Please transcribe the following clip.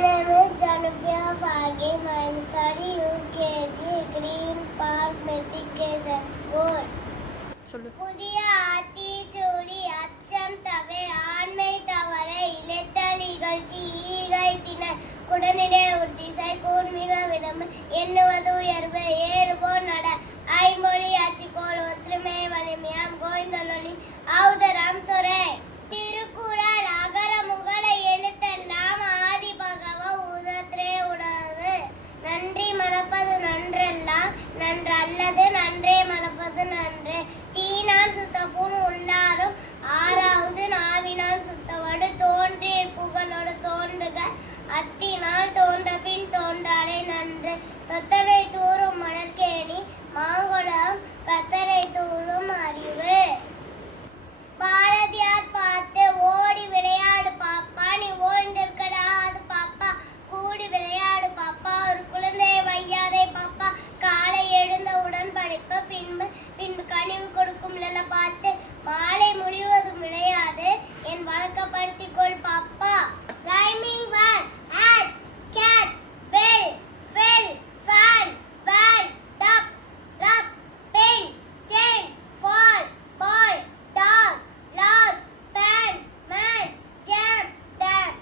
name is Januvia Fagi. I study UKG Green Park Matriculation School. புதிய ஆத்திச்சூடி அச்சம் தவை ஆண்மை தவற இழைத்தல் இகழ்ச்சி ஈகை திணர் குடனிடை உத்திசை கூர்மிக விடம்பு எண்ணுவது உயர்வு ஏறுபோ நட ஐம்பொழி அச்சிக்கோள் ஒற்றுமை வலிமையாம் கோய்ந்தொழி ஔதரம் துறை திருக்குறள் அகர முகல எழுத்தெல்லாம் ஆதி பகவ உதத்ரே உடது நன்றி மறப்பது நன்றெல்லாம் நன்றல்லது நன்றே மறப்பது நன்றே தீனால் சுத்தப்புண் உள்ளாரும் ஆறாவது நாவினால் சுத்தவடு தோன்றீர் புகழோடு தோன்றுக அத்தினால் தோன்ற பின் தோன்றாலே நன்று தொத்தனை தூரும் மணற்கேணி மாங்குடம் கத்தனை தூரும் அறிவு. பாரதியார் பார்த்து ஓடி விளையாடு பாப்பா நீ ஓய்ந்திருக்கடாது பாப்பா கூடி விளையாடு பாப்பா ஒரு குழந்தையை வையாதே பாப்பா காலை எழுந்தவுடன் படிப்பு பின்பு கனிவு கொடுக்கும் இல்ல பார்த்து மாலை முழுவதும் விளையாது என் வழக்கப்படுத்திக் கொள் பாப்பா. Rhyming word at cat bell fell fan van tub rub pen ten fall boy dog log pan man jam dam.